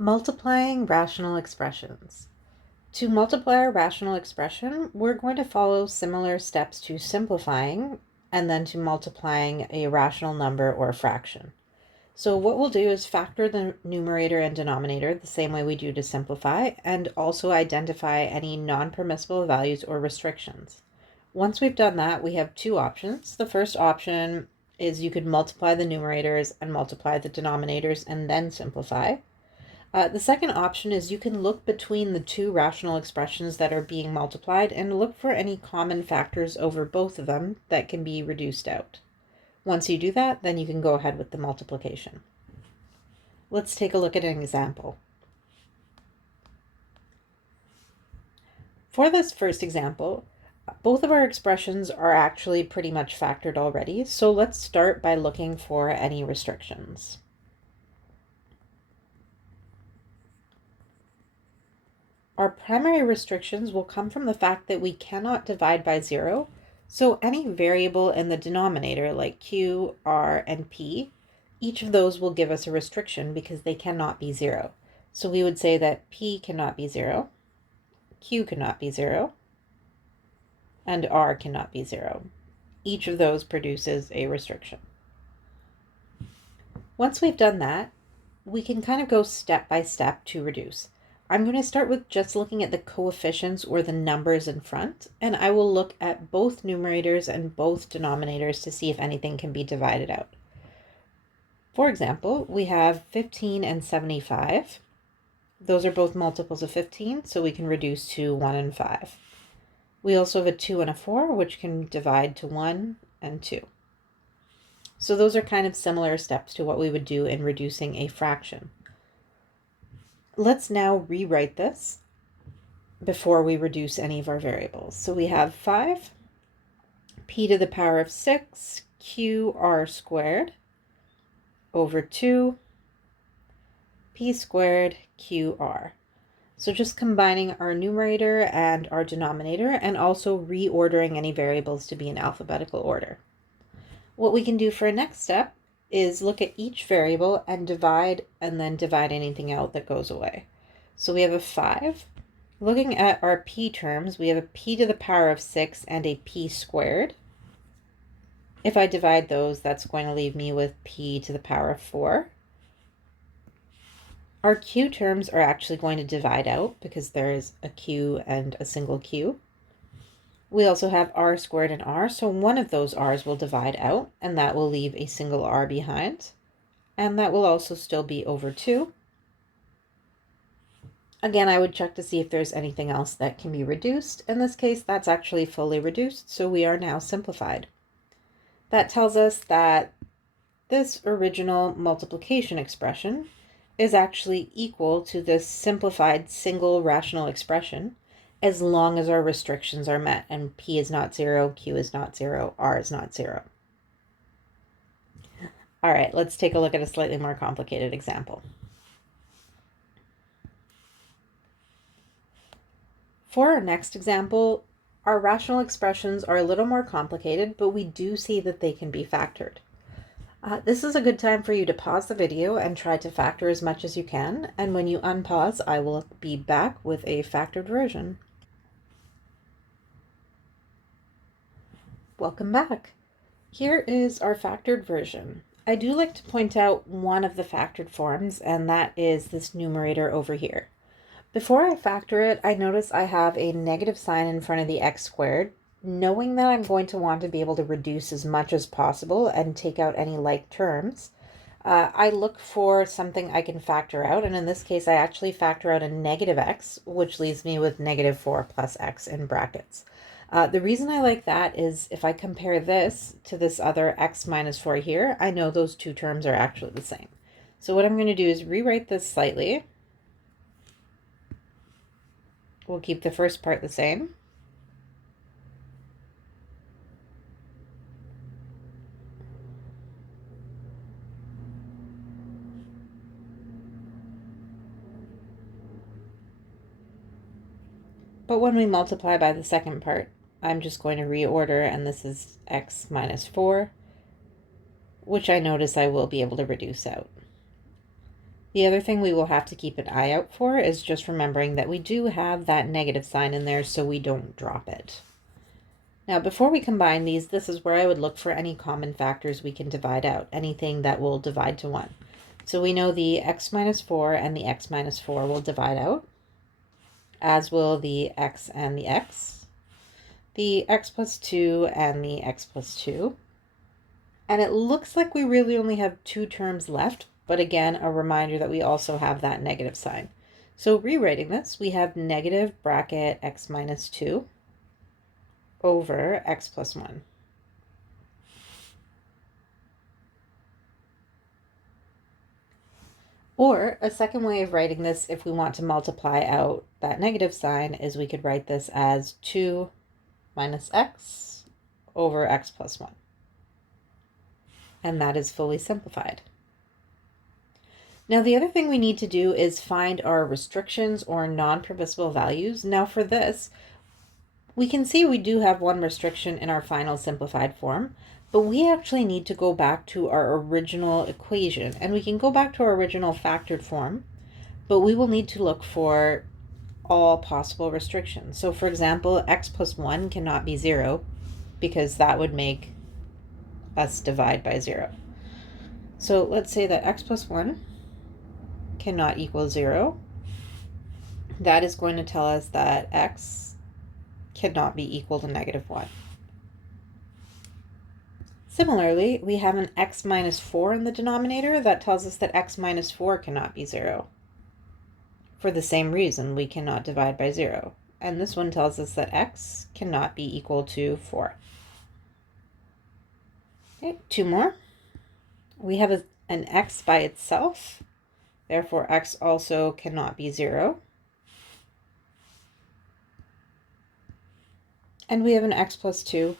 Multiplying rational expressions. To multiply a rational expression, we're going to follow similar steps to simplifying and then to multiplying a rational number or a fraction. So what we'll do is factor the numerator and denominator the same way we do to simplify, and also identify any non-permissible values or restrictions. Once we've done that, we have two options. The first option is you could multiply the numerators and multiply the denominators and then simplify. The second option is you can look between the two rational expressions that are being multiplied and look for any common factors over both of them that can be reduced out. Once you do that, then you can go ahead with the multiplication. Let's take a look at an example. For this first example, both of our expressions are actually pretty much factored already, so let's start by looking for any restrictions. Our primary restrictions will come from the fact that we cannot divide by 0, so any variable in the denominator like q, r, and p, each of those will give us a restriction because they cannot be 0. So we would say that p cannot be 0, q cannot be 0, and r cannot be 0. Each of those produces a restriction. Once we've done that, we can kind of go step by step to reduce. I'm going to start with just looking at the coefficients or the numbers in front, and I will look at both numerators and both denominators to see if anything can be divided out. For example, we have 15 and 75. Those are both multiples of 15, so we can reduce to 1 and 5. We also have a 2 and a 4, which can divide to 1 and 2. So those are kind of similar steps to what we would do in reducing a fraction. Let's now rewrite this before we reduce any of our variables. So we have 5, p to the power of 6, qr squared over 2, p squared qr. So just combining our numerator and our denominator and also reordering any variables to be in alphabetical order. What we can do for a next step is look at each variable and then divide anything out that goes away. So we have a 5. Looking at our p terms, we have a p to the power of 6 and a p squared. If I divide those, that's going to leave me with p to the power of 4. Our q terms are actually going to divide out because there is a q and a single q. We also have r squared and r, so one of those r's will divide out, and that will leave a single r behind. And that will also still be over 2. Again, I would check to see if there's anything else that can be reduced. In this case, that's actually fully reduced, so we are now simplified. That tells us that this original multiplication expression is actually equal to this simplified single rational expression, as long as our restrictions are met and p is not 0, q is not 0, r is not 0. All right, let's take a look at a slightly more complicated example. For our next example, our rational expressions are a little more complicated, but we do see that they can be factored. This is a good time for you to pause the video and try to factor as much as you can, and when you unpause, I will be back with a factored version. Welcome back. Here is our factored version. I do like to point out one of the factored forms, and that is this numerator over here. Before I factor it, I notice I have a negative sign in front of the x squared, knowing that I'm going to want to be able to reduce as much as possible and take out any like terms. I look for something I can factor out, and in this case I actually factor out a negative x, which leaves me with negative 4 plus x in brackets. The reason I like that is if I compare this to this other x minus 4 here, I know those two terms are actually the same. So what I'm going to do is rewrite this slightly. We'll keep the first part the same. But when we multiply by the second part, I'm just going to reorder, and this is x minus 4, which I notice I will be able to reduce out. The other thing we will have to keep an eye out for is just remembering that we do have that negative sign in there so we don't drop it. Now, before we combine these, this is where I would look for any common factors we can divide out, anything that will divide to 1. So we know the x minus 4 and the x minus 4 will divide out, as will the x and the x plus 2 and the x plus 2. And it looks like we really only have 2 terms left, but again, a reminder that we also have that negative sign. So rewriting this, we have negative bracket x minus 2 over x plus 1. Or a second way of writing this, if we want to multiply out that negative sign, is we could write this as 2 minus x over x plus 1. And that is fully simplified. Now, the other thing we need to do is find our restrictions or non-permissible values. Now, for this, we can see we do have one restriction in our final simplified form, but we actually need to go back to our original equation. And we can go back to our original factored form, but we will need to look for all possible restrictions. So, for example, x plus 1 cannot be 0 because that would make us divide by 0. So let's say that x plus 1 cannot equal 0. That is going to tell us that x cannot be equal to negative 1. Similarly, we have an x minus 4 in the denominator. That tells us that x minus 4 cannot be 0. For the same reason, we cannot divide by 0. And this one tells us that x cannot be equal to 4. Okay, 2 more. We have an x by itself. Therefore, x also cannot be 0. And we have an x plus 2.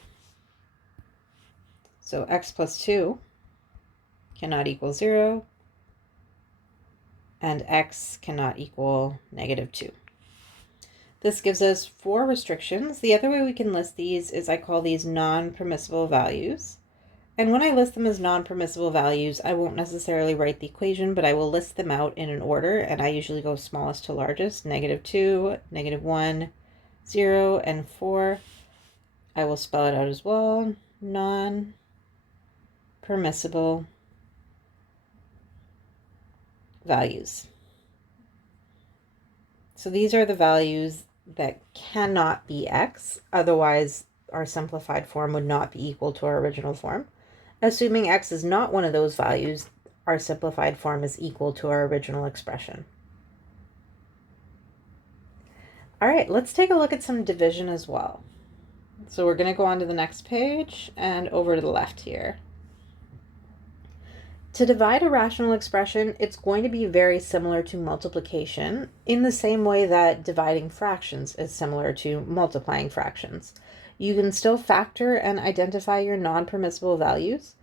So x plus 2 cannot equal 0. And x cannot equal negative 2. This gives us 4 restrictions. The other way we can list these is I call these non-permissible values. And when I list them as non-permissible values, I won't necessarily write the equation, but I will list them out in an order, and I usually go smallest to largest, negative 2, negative 1, 0, and 4. I will spell it out as well. Non-permissible values. So these are the values that cannot be x, otherwise our simplified form would not be equal to our original form. Assuming x is not one of those values, our simplified form is equal to our original expression. All right, let's take a look at some division as well. So we're going to go on to the next page and over to the left here. To divide a rational expression, it's going to be very similar to multiplication in the same way that dividing fractions is similar to multiplying fractions. You can still factor and identify your non-permissible values,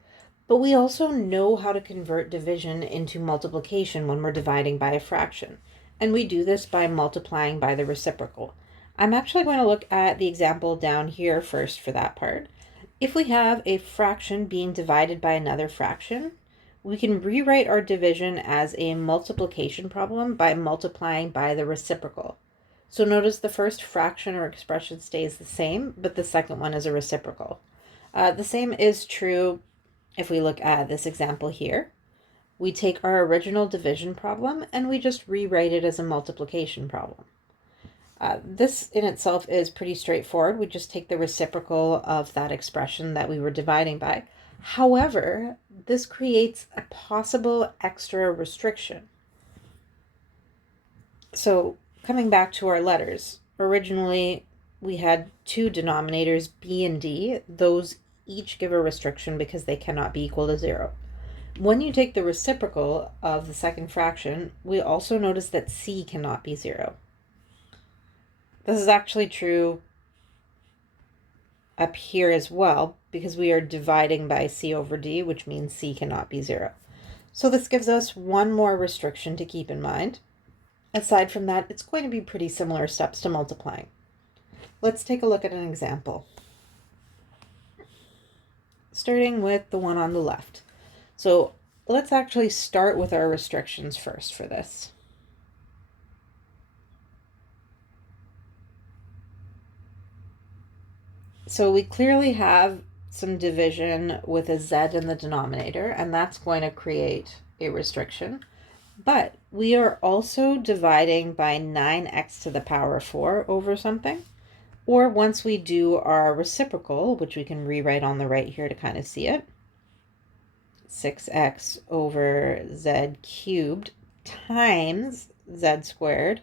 but we also know how to convert division into multiplication when we're dividing by a fraction. And we do this by multiplying by the reciprocal. I'm actually going to look at the example down here first for that part. If we have a fraction being divided by another fraction, we can rewrite our division as a multiplication problem by multiplying by the reciprocal. So notice the first fraction or expression stays the same, but the second one is a reciprocal. The same is true if we look at this example here. We take our original division problem and we just rewrite it as a multiplication problem. This in itself is pretty straightforward. We just take the reciprocal of that expression that we were dividing by. However, this creates a possible extra restriction. So coming back to our letters, originally we had 2 denominators, b and d. Those each give a restriction because they cannot be equal to 0. When you take the reciprocal of the second fraction, we also notice that c cannot be 0. This is actually true up here as well because we are dividing by c over d, which means c cannot be 0. So this gives us one more restriction to keep in mind. Aside from that, it's going to be pretty similar steps to multiplying. Let's take a look at an example. Starting with the one on the left. So let's actually start with our restrictions first for this. So we clearly have some division with a z in the denominator, and that's going to create a restriction. But we are also dividing by 9x to the power of 4 over something. Or once we do our reciprocal, which we can rewrite on the right here to kind of see it, 6x over z cubed times z squared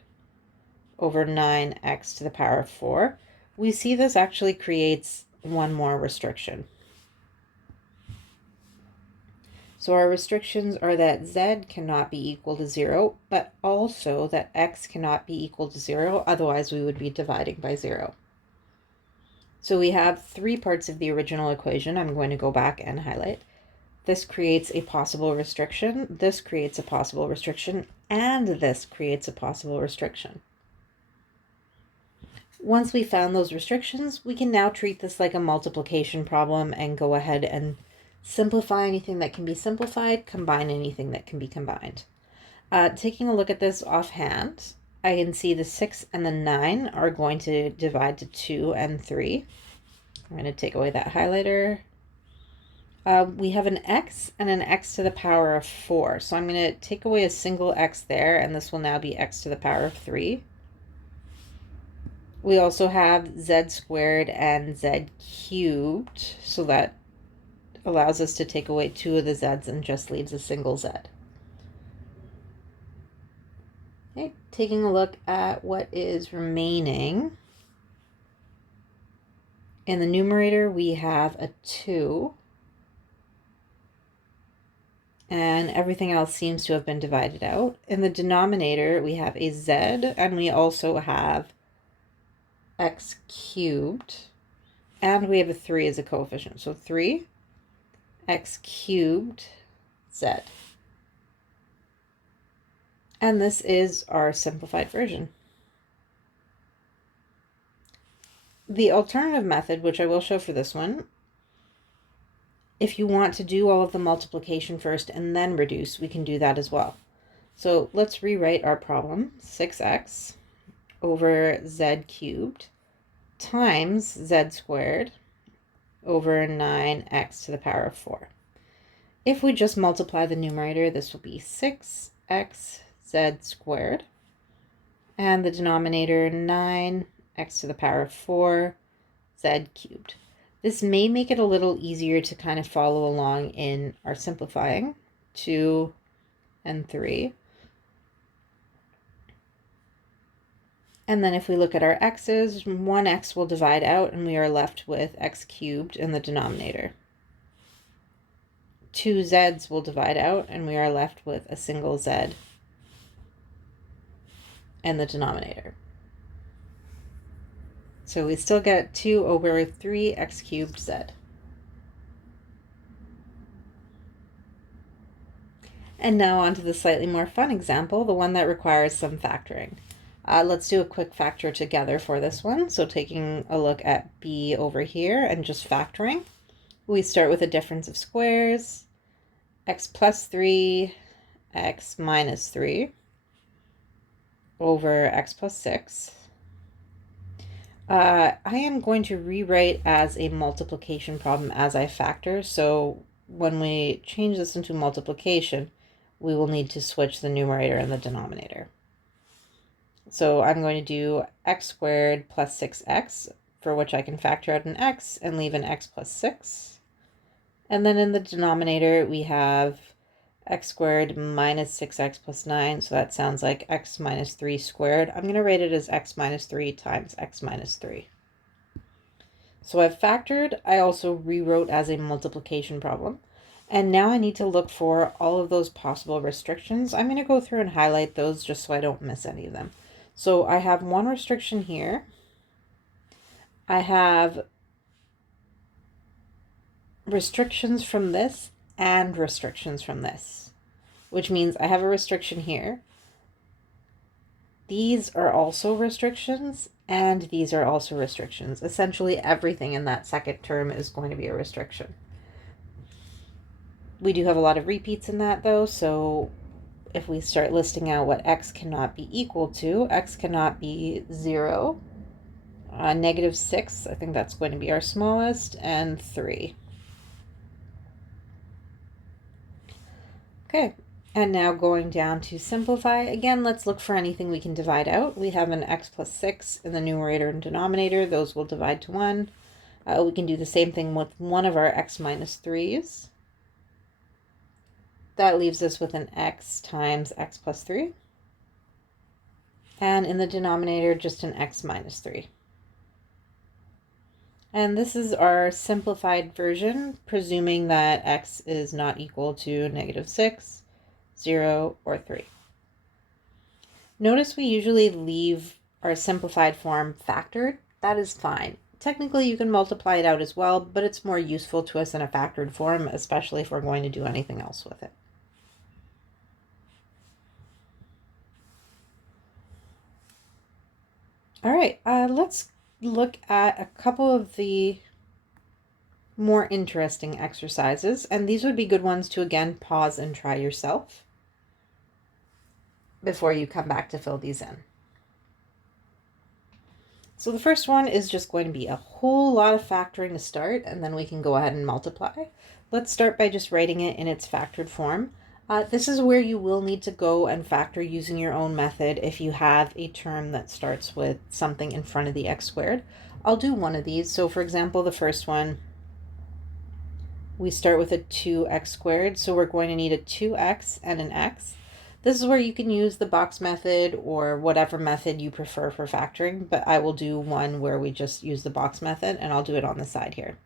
over 9x to the power of 4, we see this actually creates one more restriction. So our restrictions are that z cannot be equal to 0, but also that x cannot be equal to 0, otherwise we would be dividing by 0. So we have three parts of the original equation. I'm going to go back and highlight. This creates a possible restriction, this creates a possible restriction, and this creates a possible restriction. Once we found those restrictions, we can now treat this like a multiplication problem and go ahead and simplify anything that can be simplified, combine anything that can be combined. Taking a look at this offhand, I can see the 6 and the 9 are going to divide to 2 and 3. I'm going to take away that highlighter. We have an x and an x to the power of 4. So I'm going to take away a single x there, and this will now be x to the power of 3. We also have z squared and z cubed, so that allows us to take away two of the z's and just leaves a single z. Okay, taking a look at what is remaining. In the numerator, we have a 2. And everything else seems to have been divided out. In the denominator, we have a z, and we also have x cubed, and we have a 3 as a coefficient. So 3 x cubed z. And this is our simplified version. The alternative method, which I will show for this one, if you want to do all of the multiplication first and then reduce, we can do that as well. So let's rewrite our problem. 6x over z cubed times z squared over 9x to the power of 4. If we just multiply the numerator, this will be 6x z squared, and the denominator 9x to the power of 4 z cubed. This may make it a little easier to kind of follow along in our simplifying. 2 and 3. And then if we look at our x's, one x will divide out and we are left with x cubed in the denominator. 2 z's will divide out and we are left with a single z in the denominator. So we still get 2 over 3x cubed z. And now on to the slightly more fun example, the one that requires some factoring. Let's do a quick factor together for this one. So taking a look at b over here and just factoring, we start with a difference of squares, x plus 3, x minus 3 over x plus 6. I am going to rewrite as a multiplication problem as I factor. So when we change this into multiplication, we will need to switch the numerator and the denominator. So I'm going to do x squared plus 6x, for which I can factor out an x and leave an x plus 6. And then in the denominator, we have x squared minus 6x plus 9, so that sounds like x minus 3 squared. I'm going to write it as x minus 3 times x minus 3. So I've factored. I also rewrote as a multiplication problem. And now I need to look for all of those possible restrictions. I'm going to go through and highlight those just so I don't miss any of them. So I have one restriction here. I have restrictions from this and restrictions from this, which means I have a restriction here. These are also restrictions, and these are also restrictions. Essentially everything in that second term is going to be a restriction. We do have a lot of repeats in that though, so if we start listing out what x cannot be equal to, x cannot be 0, -6, I think that's going to be our smallest, and 3. Okay, and now going down to simplify, again, let's look for anything we can divide out. We have an x plus 6 in the numerator and denominator. Those will divide to 1. We can do the same thing with one of our x minus 3's. That leaves us with an x times x plus 3. And in the denominator, just an x minus 3. And this is our simplified version, presuming that x is not equal to -6, 0, or 3. Notice we usually leave our simplified form factored. That is fine. Technically, you can multiply it out as well, but it's more useful to us in a factored form, especially if we're going to do anything else with it. All right, let's look at a couple of the more interesting exercises, and these would be good ones to, again, pause and try yourself before you come back to fill these in. So the first one is just going to be a whole lot of factoring to start, and then we can go ahead and multiply. Let's start by just writing it in its factored form. This is where you will need to go and factor using your own method if you have a term that starts with something in front of the x squared. I'll do one of these. So for example, the first one, we start with a 2x squared, so we're going to need a 2x and an x. This is where you can use the box method or whatever method you prefer for factoring, but I will do one where we just use the box method, and I'll do it on the side here.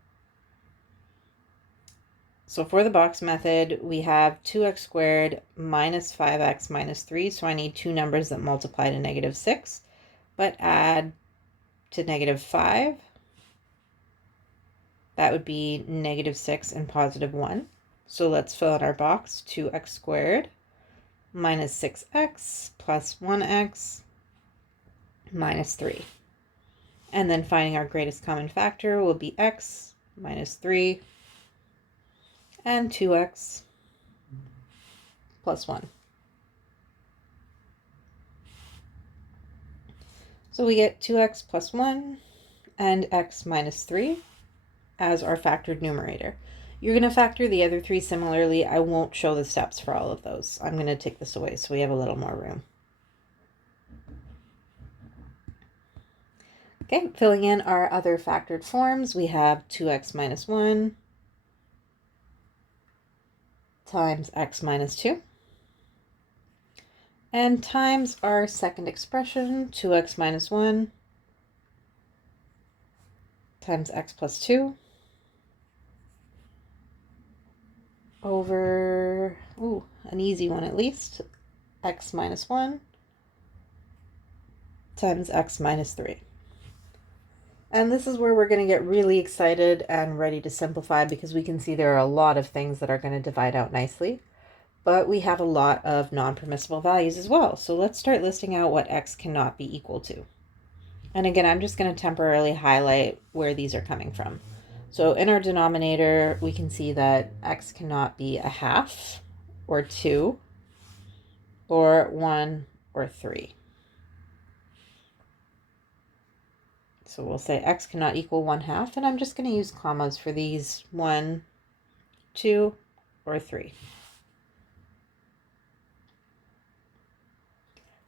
So for the box method, we have 2x squared minus 5x minus 3, so I need two numbers that multiply to -6, but add to -5. That would be -6 and +1. So let's fill in our box. 2x squared minus 6x plus 1x minus 3. And then finding our greatest common factor will be x minus 3 and 2x plus 1. So we get 2x plus 1 and x minus 3 as our factored numerator. You're going to factor the other three similarly. I won't show the steps for all of those. I'm going to take this away so we have a little more room. Okay, filling in our other factored forms, we have 2x minus 1 times x minus 2, and times our second expression, 2x minus 1 times x plus 2 over, an easy one at least, x minus 1 times x minus 3. And this is where we're going to get really excited and ready to simplify, because we can see there are a lot of things that are going to divide out nicely, but we have a lot of non-permissible values as well. So let's start listing out what x cannot be equal to. And again, I'm just going to temporarily highlight where these are coming from. So in our denominator, we can see that x cannot be a half or 2 or 1 or 3. So we'll say x cannot equal 1/2, and I'm just going to use commas for these 1, 2, or 3.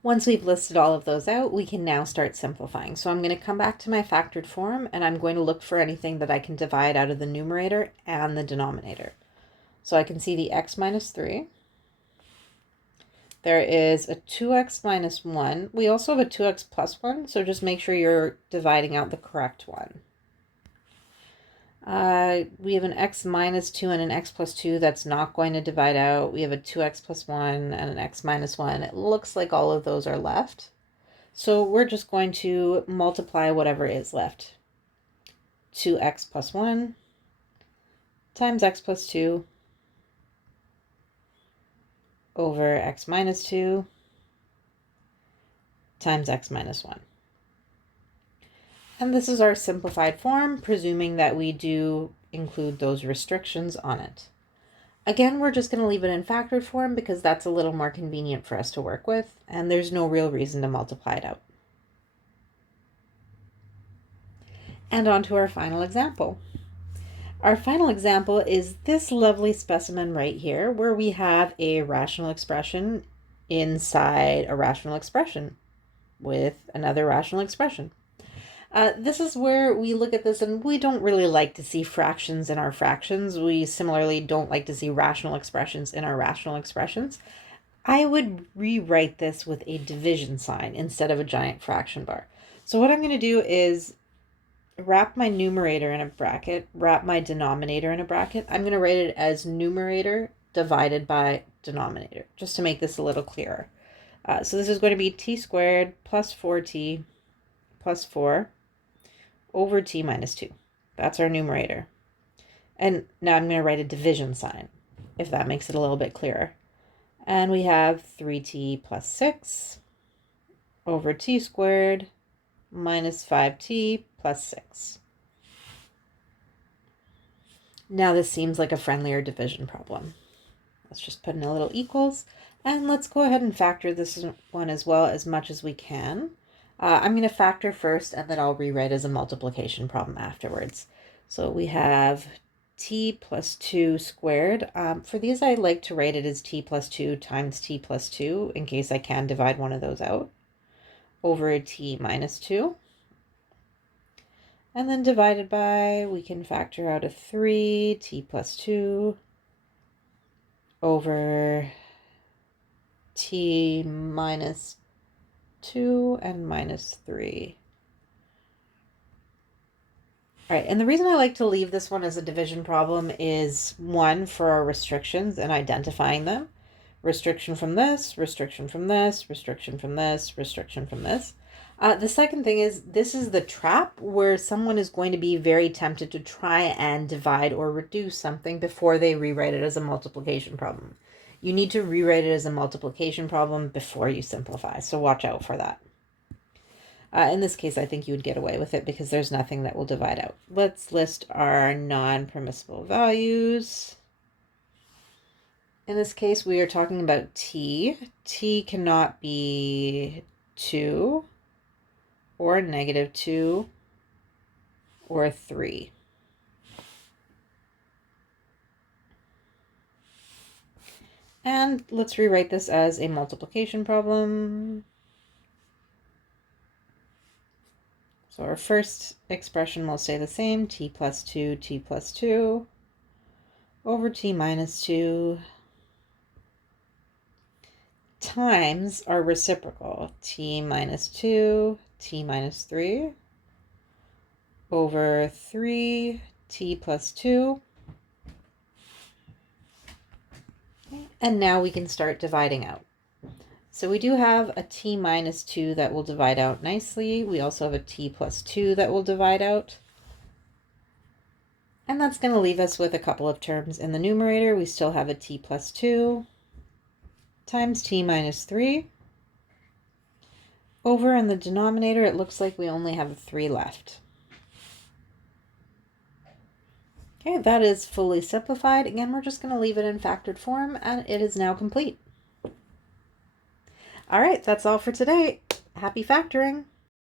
Once we've listed all of those out, we can now start simplifying. So I'm going to come back to my factored form, and I'm going to look for anything that I can divide out of the numerator and the denominator. So I can see the x minus 3. There is a 2x minus 1. We also have a 2x plus 1, so just make sure you're dividing out the correct one. We have an x minus 2 and an x plus 2 that's not going to divide out. We have a 2x plus 1 and an x minus 1. It looks like all of those are left. So we're just going to multiply whatever is left. 2x plus 1 times x plus 2 over x minus 2 times x minus 1. And this is our simplified form, presuming that we do include those restrictions on it. Again, we're just going to leave it in factored form because that's a little more convenient for us to work with, and there's no real reason to multiply it out. And on to our final example. Our final example is this lovely specimen right here, where we have a rational expression inside a rational expression with another rational expression. This is where we look at this and we don't really like to see fractions in our fractions. We similarly don't like to see rational expressions in our rational expressions. I would rewrite this with a division sign instead of a giant fraction bar. So what I'm going to do is wrap my numerator in a bracket, wrap my denominator in a bracket. I'm going to write it as numerator divided by denominator, just to make this a little clearer. So this is going to be t squared plus 4t plus 4 over t minus 2. That's our numerator. And now I'm going to write a division sign, if that makes it a little bit clearer. And we have 3t plus 6 over t squared minus 5t plus 6. Now this seems like a friendlier division problem. Let's just put in a little equals, and let's go ahead and factor this one as well as much as we can. I'm going to factor first, and then I'll rewrite as a multiplication problem afterwards. So we have t plus 2 squared. For these, I like to write it as t plus 2 times t plus 2, in case I can divide one of those out, over t minus 2. And then divided by, we can factor out a 3, t plus 2, over t minus 2 and minus 3. All right, and the reason I like to leave this one as a division problem is, one, for our restrictions and identifying them. Restriction from this, restriction from this, restriction from this, restriction from this. The second thing is, this is the trap where someone is going to be very tempted to try and divide or reduce something before they rewrite it as a multiplication problem. You need to rewrite it as a multiplication problem before you simplify, so watch out for that. In this case, I think you would get away with it because there's nothing that will divide out. Let's list our non-permissible values. In this case, we are talking about t. T cannot be 2 or negative 2 or 3. And let's rewrite this as a multiplication problem. So our first expression will stay the same, t plus 2 over t minus 2 times our reciprocal, t minus 2, t minus 3, over 3, t plus 2. And now we can start dividing out. So we do have a t minus 2 that will divide out nicely. We also have a t plus 2 that will divide out. And that's going to leave us with a couple of terms in the numerator. We still have a t plus 2 times t minus 3. Over in the denominator, it looks like we only have a 3 left. Okay, that is fully simplified. Again, we're just going to leave it in factored form, and it is now complete. All right, that's all for today. Happy factoring!